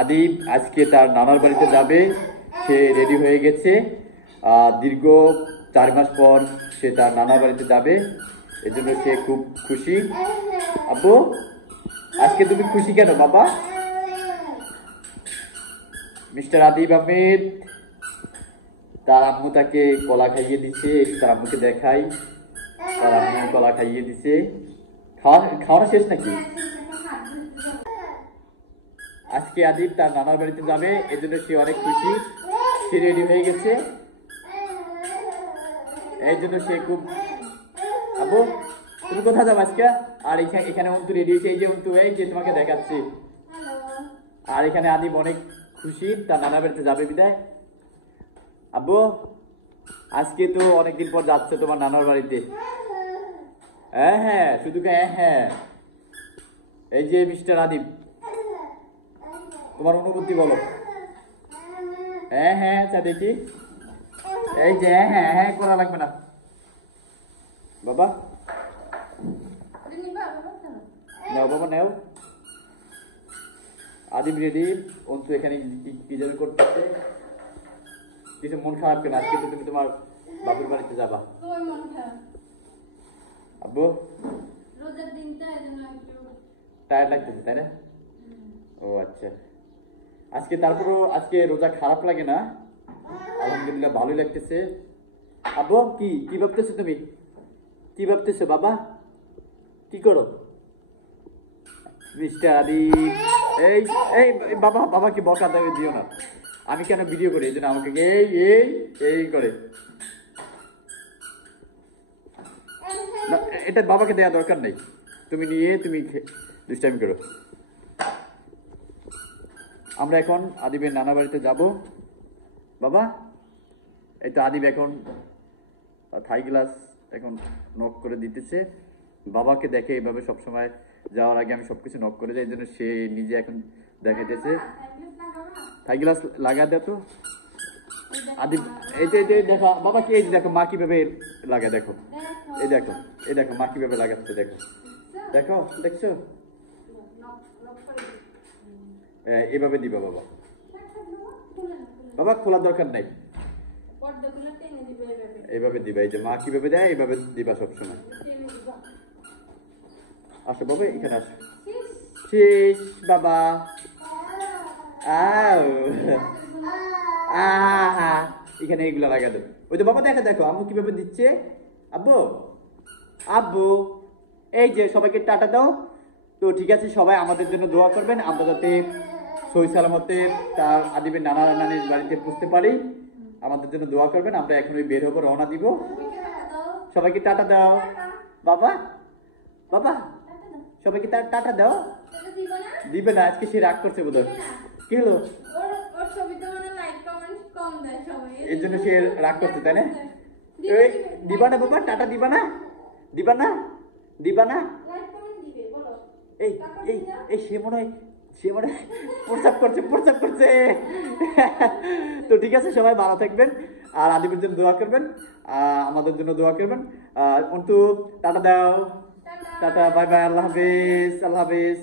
আদিব আজকে তার নানার বাড়িতে যাবে, সে রেডি হয়ে গেছে। দীর্ঘ 4 মাস পর সে তার নানার বাড়িতে যাবে, এজন্য সে খুব খুশি। আব্বু, আজকে তুমি খুশি কেন বাবা? মিস্টার আদিব আহমেদ, তার আম্মু তাকে কলা খাইয়ে দিচ্ছে, তার আম্মুকে দেখাই। তার আম্মু কলা খাইয়ে দিচ্ছে। খাওয়ানো শেষ নাকি? আজকে আদিব তার নানার বাড়িতে যাবে, এজন্য সে অনেক খুশি। সে রেডি হয়ে গেছে, এই জন্য সে খুব। আব্বু, তুমি কোথায় যাবো আজকে? আর এখানে অন্তু রেডি হয়েছে, এই যে অন্তু, এই যে তোমাকে দেখাচ্ছি। আর এখানে আদিব অনেক খুশি, তার নানার বাড়িতে যাবে বিদায়। আব্বু, আজকে তো অনেকদিন পর যাচ্ছে তোমার নানার বাড়িতে। হ্যাঁ হ্যাঁ, শুধু হ্যাঁ হ্যাঁ। এই যে মিস্টার আদিব, তোমার অনুভূতি বলো। হ্যাঁ হ্যাঁ, আচ্ছা দেখি। এই যে হ্যাঁ হ্যাঁ হ্যাঁ করা লাগবে না বাবা। নাও বাবা নাও। আদিব রেডি, অন্তু এখানে কি যেন করতেছে। কিছু মন খারাপ কেন? আজকে তো তুমি তোমার বাপের বাড়িতে যাবা। আব্বু, রোজার দিনটা এজন্য একটু টায়ার্ড লাগতেছে তাই না? ও আচ্ছা। আজকে তারপরও আজকে রোজা খারাপ লাগে না, আলহামদুলিল্লাহ ভালোই লাগতেছে। আব্বু, কি ভাবতেছো তুমি? কি ভাবতেছো বাবা? কি করো মিস্টার আদিব? এই এই বাবা, বাবাকে বকা দেবে দিও না। আমি কেন ভিডিও করি, এই জন্য আমাকে এই এই এই করে না, এটা বাবাকে দেওয়া দরকার নেই। তুমি নিয়ে তুমি দুষ্টামি করো। আমরা এখন আদিবের নানা বাড়িতে যাব বাবা। এই তো আদিব এখন থাই গ্লাস এখন নক করে দিতেছে। বাবাকে দেখে এইভাবে সবসময় যাওয়ার আগে আমি সবকিছু নক করে যাই, এই জন্য সে নিজে এখন দেখাইতেছে। থাই গ্লাস লাগা দে তো আদিব। এই যে দেখো বাবা, কি এই যে দেখো মা কিভাবে লাগা, দেখো এই দেখো, এই দেখো মা কিভাবে লাগাচ্ছে, দেখো দেখো, দেখছো? এভাবে দিবা বাবা। বাবা খোলার দরকার নাই, এইভাবে দিবা। এই যে মা কিভাবে দেয় এইভাবে দিবা সবসময়। আসো বাবা, এখানে আসো। শেষ বাবা। এখানে এইগুলো লাগা দেবো। ওই তো বাবা দেখো, দেখো আম্মু কিভাবে দিচ্ছে। আব্বু, আব্বু, এই যে সবাইকে টাটা দাও। তো ঠিক আছে, সবাই আমাদের জন্য দোয়া করবেন, আমরা যাতে সহি সালামতে তার আদিবের নানা নানির বাড়িতে পৌঁছতে পারি। আমাদের জন্য দোয়া করবেন। আমরা এখনই বের হবো, রওনা দিব। সবাইকে টাটা দাও বাবা। বাবা, সবাইকে তার টাটা দাও। দিবে না, আজকে সে রাগ করছে বোধহয়। কি হলো? এর জন্য সে রাগ করছে তাই না? দিবা না বাবা, টাটা দিবা না? দিবা না? দিবা না? এই এই এই সে মনে হয় প্রস্তাব করছে। তো ঠিক আছে, সবাই ভালো থাকবেন আর আদিবের জন্য দোয়া করবেন, আমাদের জন্য দোয়া করবেন। অন্তু টাটা দাও। টাটা, বাই বাই, আল্লাহ হাফেজ, আল্লাহ হাফেজ।